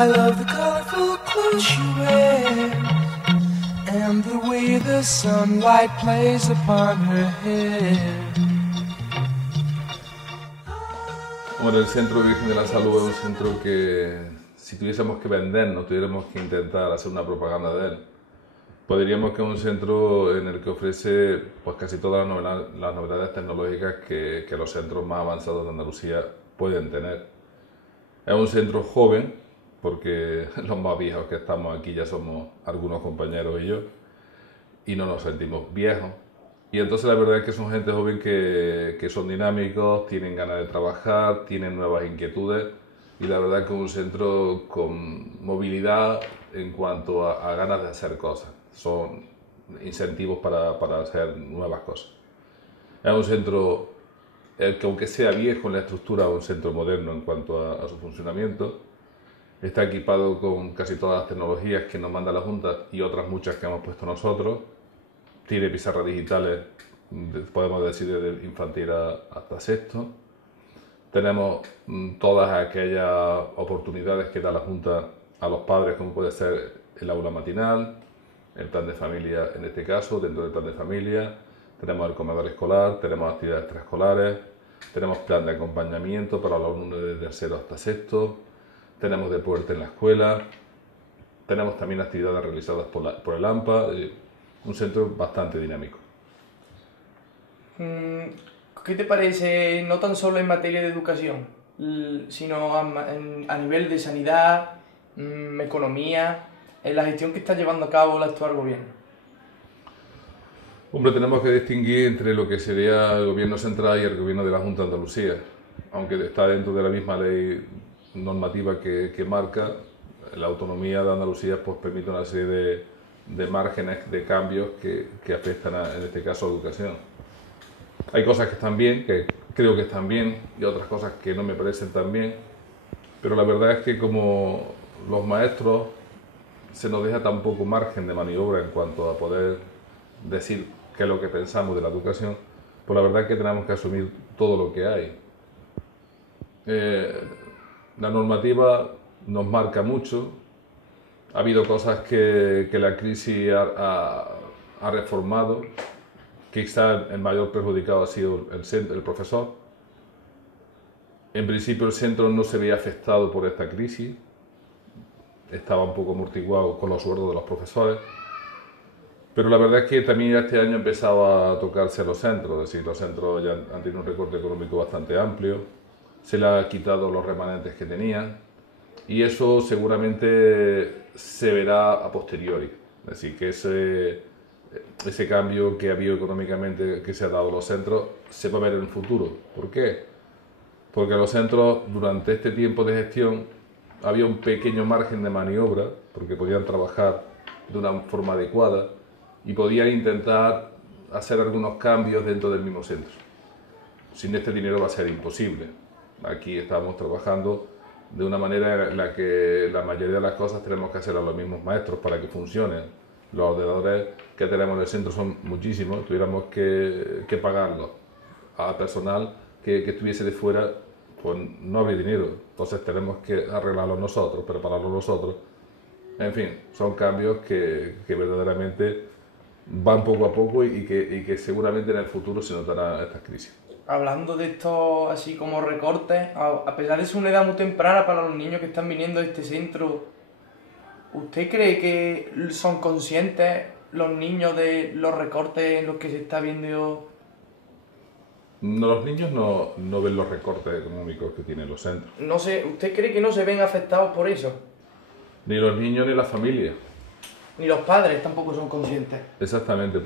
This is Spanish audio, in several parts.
I love the colorful clothes she wears and the way the sunlight plays upon her hair. Bueno, el Centro Virgen de la Salud es un centro que, si tuviésemos que vendernos, tuviéramos que intentar hacer una propaganda de él, pues diríamos que es un centro en el que ofrece pues, casi todas las novedades tecnológicas que los centros más avanzados de Andalucía pueden tener. Es un centro joven, porque los más viejos que estamos aquí ya somos algunos compañeros y yo, y no nos sentimos viejos. Y entonces la verdad es que son gente joven que son dinámicos, tienen ganas de trabajar, tienen nuevas inquietudes, y la verdad es que es un centro con movilidad en cuanto a ganas de hacer cosas. Son incentivos para hacer nuevas cosas. Es un centro que, aunque sea viejo en la estructura, es un centro moderno en cuanto a su funcionamiento. Está equipado con casi todas las tecnologías que nos manda la Junta y otras muchas que hemos puesto nosotros. Tiene pizarras digitales, podemos decir, desde infantil hasta sexto. Tenemos todas aquellas oportunidades que da la Junta a los padres, como puede ser el aula matinal, el plan de familia en este caso, dentro del plan de familia. Tenemos el comedor escolar, tenemos actividades extraescolares, tenemos plan de acompañamiento para los alumnos de tercero hasta sexto, tenemos deporte en la escuela, tenemos también actividades realizadas por el AMPA, un centro bastante dinámico. ¿Qué te parece, no tan solo en materia de educación, sino a nivel de sanidad, economía, en la gestión que está llevando a cabo el actual gobierno? Hombre, tenemos que distinguir entre lo que sería el gobierno central y el gobierno de la Junta de Andalucía. Aunque está dentro de la misma ley normativa que marca, la autonomía de Andalucía pues permite una serie de márgenes de cambios que afectan en este caso a la educación. Hay cosas que están bien, que creo que están bien, y otras cosas que no me parecen tan bien, pero la verdad es que como los maestros se nos deja tan poco margen de maniobra en cuanto a poder decir qué es lo que pensamos de la educación, pues la verdad es que tenemos que asumir todo lo que hay. La normativa nos marca mucho. Ha habido cosas que la crisis ha reformado. Quizá el mayor perjudicado ha sido el profesor. En principio el centro no se veía afectado por esta crisis. Estaba un poco amortiguado con los sueldos de los profesores. Pero la verdad es que también este año empezaba a tocarse los centros. Es decir, los centros ya han tenido un recorte económico bastante amplio. Se le ha quitado los remanentes que tenían. Y eso seguramente se verá a posteriori. Es decir, que ese cambio que ha habido económicamente que se ha dado a los centros se va a ver en el futuro. ¿Por qué? Porque los centros durante este tiempo de gestión había un pequeño margen de maniobra porque podían trabajar de una forma adecuada y podían intentar hacer algunos cambios dentro del mismo centro. Sin este dinero va a ser imposible. Aquí estamos trabajando de una manera en la que la mayoría de las cosas tenemos que hacer a los mismos maestros para que funcionen. Los ordenadores que tenemos en el centro son muchísimos, tuviéramos que pagarlos a personal que estuviese de fuera, pues no habría dinero. Entonces tenemos que arreglarlo nosotros, prepararlo nosotros. En fin, son cambios que verdaderamente van poco a poco y que seguramente en el futuro se notará estas crisis. Hablando de esto así como recortes, a pesar de ser una edad muy temprana para los niños que están viniendo a este centro, ¿usted cree que son conscientes los niños de los recortes en los que se está viendo? No, los niños no ven los recortes económicos que tienen los centros. No sé, ¿usted cree que no se ven afectados por eso? Ni los niños ni las familias. Ni los padres tampoco son conscientes. Exactamente.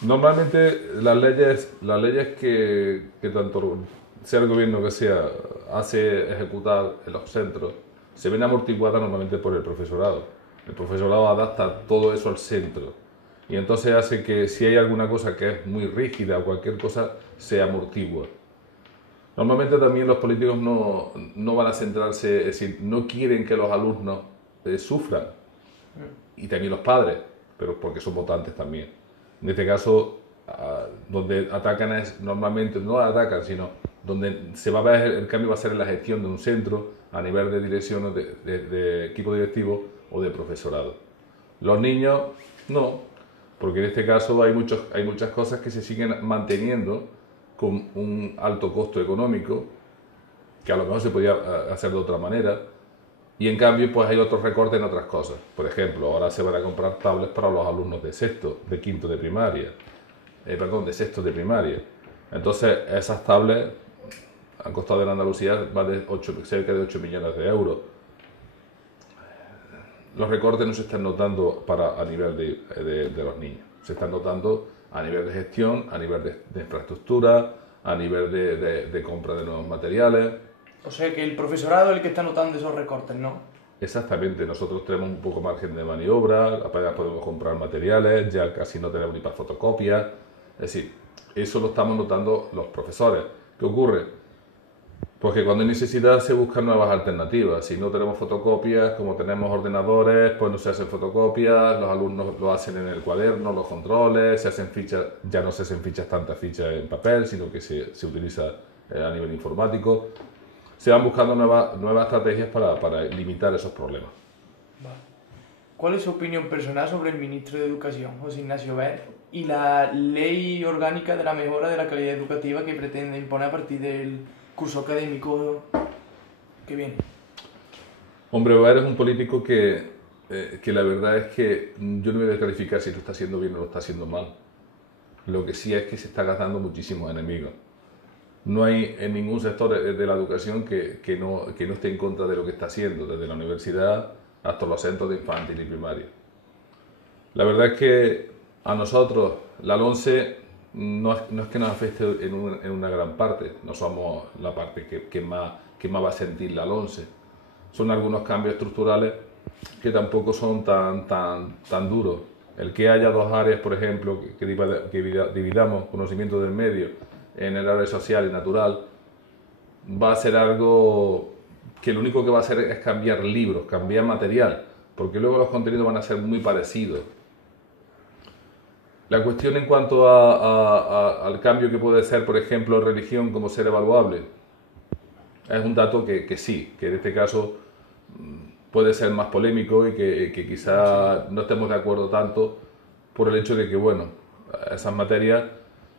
Normalmente las leyes que tanto sea el gobierno que sea hace ejecutar en los centros se ven amortiguadas normalmente por el profesorado. El profesorado adapta todo eso al centro y entonces hace que si hay alguna cosa que es muy rígida o cualquier cosa se amortigua. Normalmente también los políticos no van a centrarse, es decir, no quieren que los alumnos sufran y también los padres, pero porque son votantes también. En este caso, donde atacan es, normalmente no atacan, sino donde se va a ver el cambio va a ser en la gestión de un centro a nivel de dirección o de equipo directivo o de profesorado. Los niños no, porque en este caso hay muchas cosas que se siguen manteniendo con un alto costo económico, que a lo mejor se podía hacer de otra manera, y en cambio pues hay otros recortes en otras cosas. Por ejemplo, ahora se van a comprar tablets para los alumnos de sexto, de quinto de primaria, de sexto de primaria. Entonces esas tablets han costado en Andalucía cerca de 8 millones de euros. Los recortes no se están notando a nivel de los niños, se están notando a nivel de gestión, a nivel de infraestructura, a nivel de compra de nuevos materiales. O sea que el profesorado es el que está notando esos recortes, ¿no? Exactamente, nosotros tenemos un poco margen de maniobra, apenas podemos comprar materiales, ya casi no tenemos ni para fotocopias. Es decir, eso lo estamos notando los profesores. ¿Qué ocurre? Pues que cuando hay necesidad se buscan nuevas alternativas. Si no tenemos fotocopias, como tenemos ordenadores, pues no se hacen fotocopias, los alumnos lo hacen en el cuaderno, los controles, se hacen fichas, ya no se hacen tantas fichas en papel, sino que se utiliza a nivel informático. Se van buscando nuevas estrategias para limitar esos problemas. Vale. ¿Cuál es su opinión personal sobre el ministro de Educación, José Ignacio Wert, y la ley orgánica de la mejora de la calidad educativa que pretende imponer a partir del curso académico que viene? Hombre, Wert es un político que la verdad es que yo no voy a descalificar si lo está haciendo bien o lo está haciendo mal. Lo que sí es que se está gastando muchísimos enemigos. No hay en ningún sector de la educación que no esté en contra de lo que está haciendo, desde la universidad hasta los centros de infantil y primaria. La verdad es que a nosotros la LONSE no es que nos afecte en una gran parte, no somos la parte que más va a sentir la LONSE. Son algunos cambios estructurales que tampoco son tan duros. El que haya dos áreas, por ejemplo, que dividamos conocimiento del medio en el área social y natural, va a ser algo que lo único que va a hacer es cambiar libros, cambiar material, porque luego los contenidos van a ser muy parecidos. La cuestión en cuanto al cambio que puede ser, por ejemplo, religión como ser evaluable, es un dato que sí, que en este caso puede ser más polémico y que quizá no estemos de acuerdo tanto por el hecho de que, bueno, esas materias,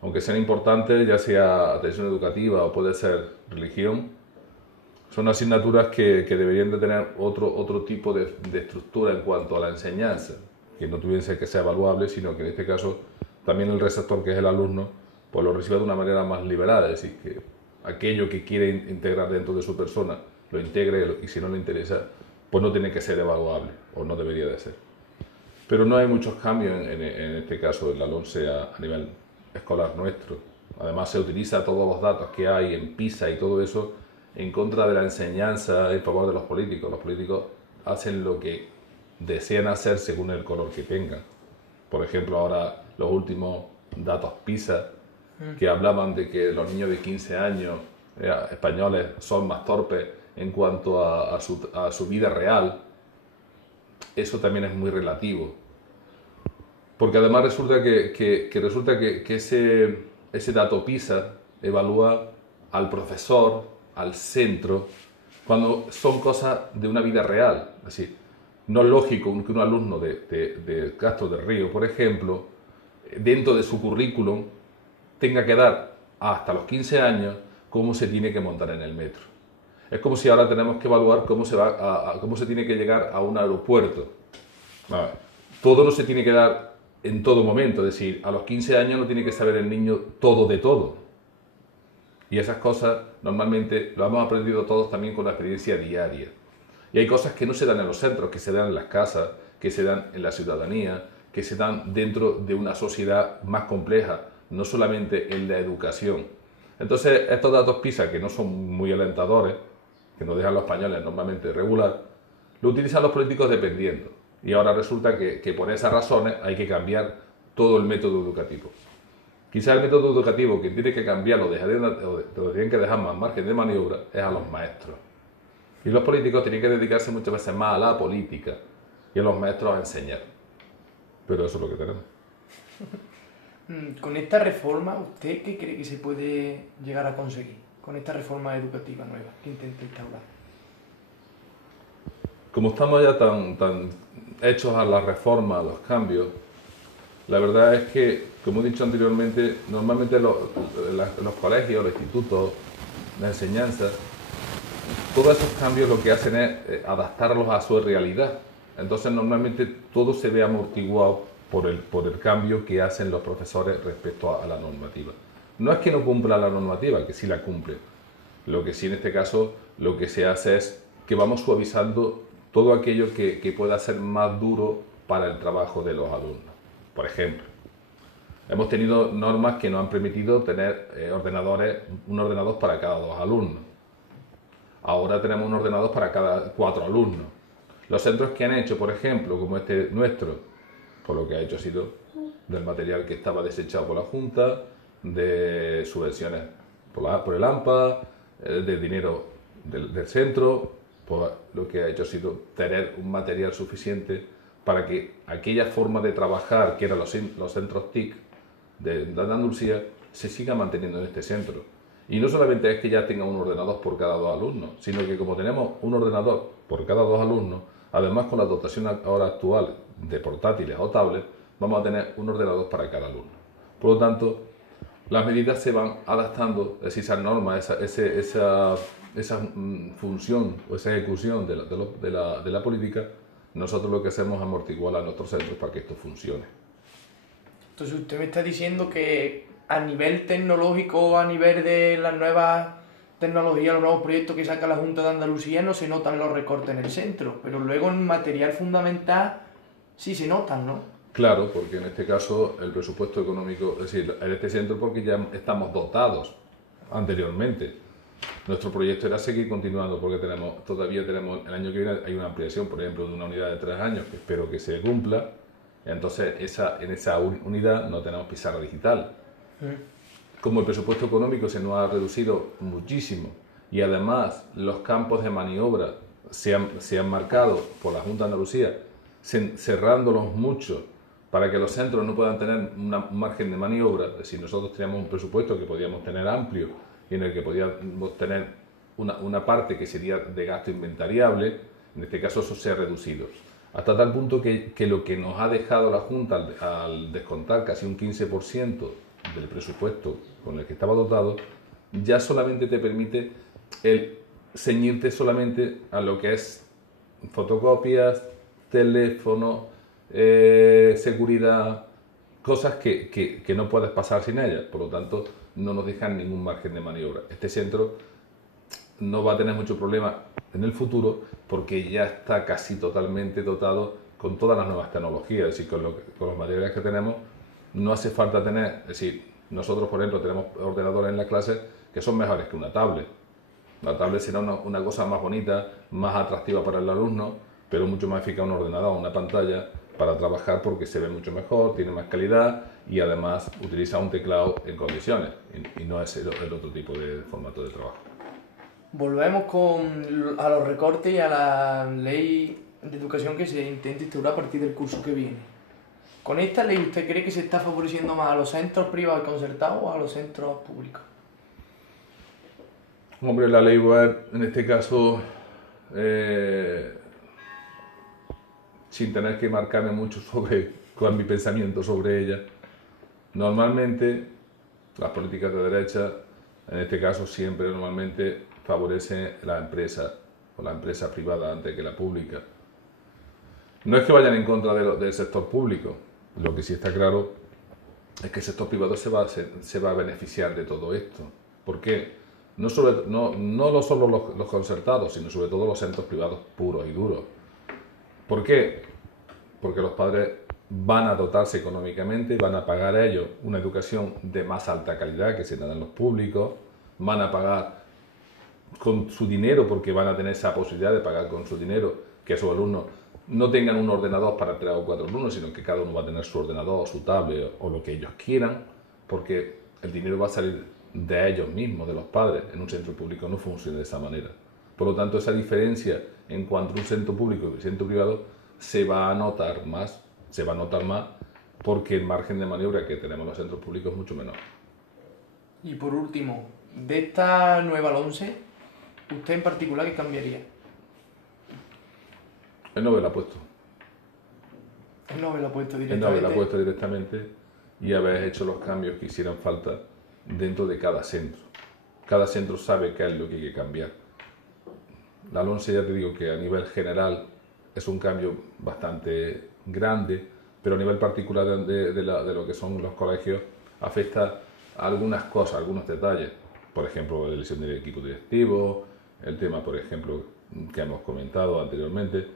aunque sean importantes, ya sea atención educativa o puede ser religión, son asignaturas que deberían de tener otro tipo de estructura en cuanto a la enseñanza, que no tuviese que ser evaluable, sino que en este caso también el receptor, que es el alumno, pues lo reciba de una manera más liberal, es decir, que aquello que quiere integrar dentro de su persona lo integre, y si no le interesa, pues no tiene que ser evaluable, o no debería de ser. Pero no hay muchos cambios en este caso en la LONSE a nivel escolar nuestro. Además se utiliza todos los datos que hay en PISA y todo eso en contra de la enseñanza en favor de los políticos. Los políticos hacen lo que desean hacer según el color que tengan. Por ejemplo, ahora los últimos datos PISA que hablaban de que los niños de 15 años españoles son más torpes en cuanto a su vida real. Eso también es muy relativo. Porque además resulta que ese dato PISA evalúa al profesor, al centro, cuando son cosas de una vida real. Es decir, no es lógico que un alumno de Castro del Río, por ejemplo, dentro de su currículum, tenga que dar hasta los 15 años cómo se tiene que montar en el metro. Es como si ahora tenemos que evaluar cómo se tiene que llegar a un aeropuerto. Todo no se tiene que dar en todo momento, es decir, a los 15 años no tiene que saber el niño todo de todo. Y esas cosas normalmente lo hemos aprendido todos también con la experiencia diaria. Y hay cosas que no se dan en los centros, que se dan en las casas, que se dan en la ciudadanía, que se dan dentro de una sociedad más compleja, no solamente en la educación. Entonces, estos datos PISA, que no son muy alentadores, que nos dejan los españoles normalmente regular, lo utilizan los políticos dependiendo. Y ahora resulta que por esas razones hay que cambiar todo el método educativo. Quizás el método educativo que tiene que cambiar o tienen que dejar más margen de maniobra es a los maestros. Y los políticos tienen que dedicarse muchas veces más a la política y a los maestros a enseñar. Pero eso es lo que tenemos. Con esta reforma, ¿usted qué cree que se puede llegar a conseguir? con esta reforma educativa nueva que intenta instaurar? Como estamos ya tan hechos a la reforma, a los cambios, la verdad es que, como he dicho anteriormente, normalmente los colegios, los institutos, la enseñanza, todos esos cambios lo que hacen es adaptarlos a su realidad. Entonces normalmente todo se ve amortiguado por el cambio que hacen los profesores respecto a la normativa. No es que no cumplan la normativa, que sí la cumplen. Lo que sí en este caso lo que se hace es que vamos suavizando todo aquello que pueda ser más duro para el trabajo de los alumnos. Por ejemplo, hemos tenido normas que nos han permitido tener un ordenador para cada 2 alumnos. Ahora tenemos un ordenador para cada 4 alumnos. Los centros que han hecho, por ejemplo, como este nuestro, por lo que ha hecho ha sido del material que estaba desechado por la Junta, de subvenciones por el AMPA, de dinero del centro, pues lo que ha hecho ha sido tener un material suficiente para que aquella forma de trabajar que eran los centros TIC de Andalucía se siga manteniendo en este centro. Y no solamente es que ya tenga un ordenador por cada 2 alumnos, sino que como tenemos un ordenador por cada 2 alumnos, además con la dotación ahora actual de portátiles o tablets, vamos a tener un ordenador para cada alumno. Por lo tanto, las medidas se van adaptando, es decir, esas normas, esa función o esa ejecución de la política, nosotros lo que hacemos es amortiguar a nuestros centros para que esto funcione. Entonces usted me está diciendo que a nivel tecnológico, a nivel de las nuevas tecnologías, los nuevos proyectos que saca la Junta de Andalucía, no se notan los recortes en el centro, pero luego en material fundamental sí se notan, ¿no? Claro, porque en este caso el presupuesto económico, es decir, en este centro porque ya estamos dotados anteriormente. Nuestro proyecto era seguir continuando porque todavía tenemos, el año que viene hay una ampliación, por ejemplo, de una unidad de 3 años que espero que se cumpla. Entonces, en esa unidad no tenemos pizarra digital. Como el presupuesto económico se nos ha reducido muchísimo y además los campos de maniobra se han marcado por la Junta de Andalucía, cerrándolos mucho para que los centros no puedan tener un margen de maniobra. Es decir, nosotros teníamos un presupuesto que podíamos tener amplio y en el que podíamos tener una parte que sería de gasto inventariable. En este caso eso se ha reducido. Hasta tal punto que lo que nos ha dejado la Junta al descontar casi un 15% del presupuesto con el que estaba dotado, ya solamente te permite el ceñirte solamente a lo que es fotocopias, teléfono, seguridad, cosas que no puedes pasar sin ellas. Por lo tanto, no nos dejan ningún margen de maniobra. Este centro no va a tener mucho problema en el futuro porque ya está casi totalmente dotado con todas las nuevas tecnologías, es decir, con los materiales que tenemos no hace falta tener, es decir, nosotros por ejemplo tenemos ordenadores en la clase que son mejores que una tablet. La tablet será una cosa más bonita, más atractiva para el alumno, pero mucho más eficaz un ordenador, una pantalla para trabajar porque se ve mucho mejor, tiene más calidad y además utiliza un teclado en condiciones y no es el otro tipo de formato de trabajo. Volvemos a los recortes y a la ley de educación que se intenta instaurar a partir del curso que viene. ¿Con esta ley usted cree que se está favoreciendo más a los centros privados y concertados o a los centros públicos? Hombre, la ley Wert, en este caso, sin tener que marcarme mucho con mi pensamiento sobre ella, normalmente las políticas de derecha, en este caso siempre normalmente favorece la empresa o la empresa privada antes que la pública. No es que vayan en contra del sector público, lo que sí está claro es que el sector privado se va a beneficiar de todo esto. ¿Por qué? No solo los concertados, sino sobre todo los centros privados puros y duros. ¿Por qué? Porque los padres van a dotarse económicamente, van a pagar a ellos una educación de más alta calidad que se dan en los públicos, van a pagar con su dinero porque van a tener esa posibilidad de pagar con su dinero, que sus alumnos no tengan un ordenador para 3 o 4 alumnos, sino que cada uno va a tener su ordenador, su tablet o lo que ellos quieran, porque el dinero va a salir de ellos mismos, de los padres. En un centro público no funciona de esa manera. Por lo tanto, esa diferencia en cuanto a un centro público y un centro privado se va a notar más porque el margen de maniobra que tenemos en los centros públicos es mucho menor. Y por último, de esta nueva LOMSE, usted en particular, ¿qué cambiaría? Él no me lo ha puesto. Él no me lo ha puesto Él no me directamente. lo ha puesto directamente y haber hecho los cambios que hicieran falta dentro de cada centro. Cada centro sabe qué es lo que hay que cambiar. La LOMSE, ya te digo que a nivel general es un cambio bastante grande, pero a nivel particular de lo que son los colegios afecta a algunas cosas, algunos detalles. Por ejemplo, la elección del equipo directivo, el tema, por ejemplo, que hemos comentado anteriormente.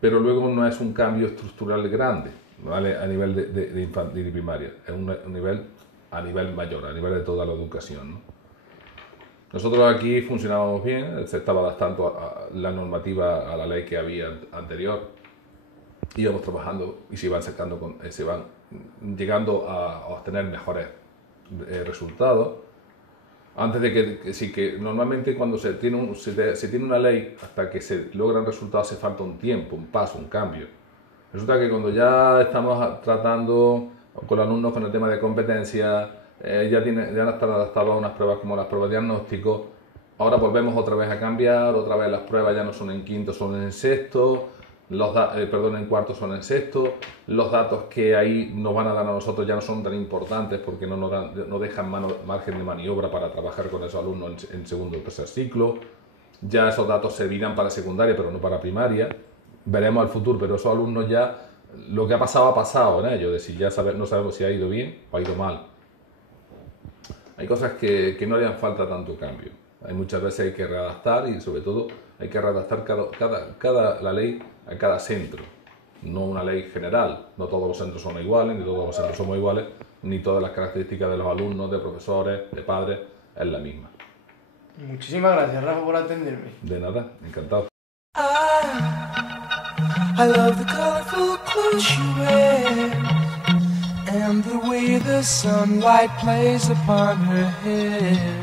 Pero luego no es un cambio estructural grande, ¿vale? A nivel de infantil y primaria. Es un nivel a nivel mayor, a nivel de toda la educación, ¿no? Nosotros aquí funcionábamos bien, se estaba adaptando a la normativa a la ley que había anterior. Íbamos trabajando y se van llegando a obtener mejores resultados. Antes de que normalmente cuando se tiene una ley, hasta que se logran resultados hace falta un tiempo, un paso, un cambio. Resulta que cuando ya estamos tratando con los alumnos con el tema de competencia, ya no están adaptados a unas pruebas como las pruebas de diagnóstico, ahora volvemos otra vez a cambiar, otra vez las pruebas ya no son en quinto, son en sexto, en cuarto son en sexto, los datos que ahí nos van a dar a nosotros ya no son tan importantes porque no dejan margen de maniobra para trabajar con esos alumnos en segundo o tercer ciclo, ya esos datos servirán para secundaria pero no para primaria, veremos al futuro, pero esos alumnos ya, lo que ha pasado en ellos, es decir, ya no sabemos si ha ido bien o ha ido mal. Hay cosas que no harían falta tanto cambio, hay muchas veces hay que readaptar y sobre todo hay que readaptar la ley a cada centro, no una ley general. No todos los centros son iguales, ni todos los centros somos iguales, ni todas las características de los alumnos, de profesores, de padres, es la misma. Muchísimas gracias, Rafa, por atenderme. De nada, encantado. I love the colorful clothes she wears and the way the sunlight plays upon her hair.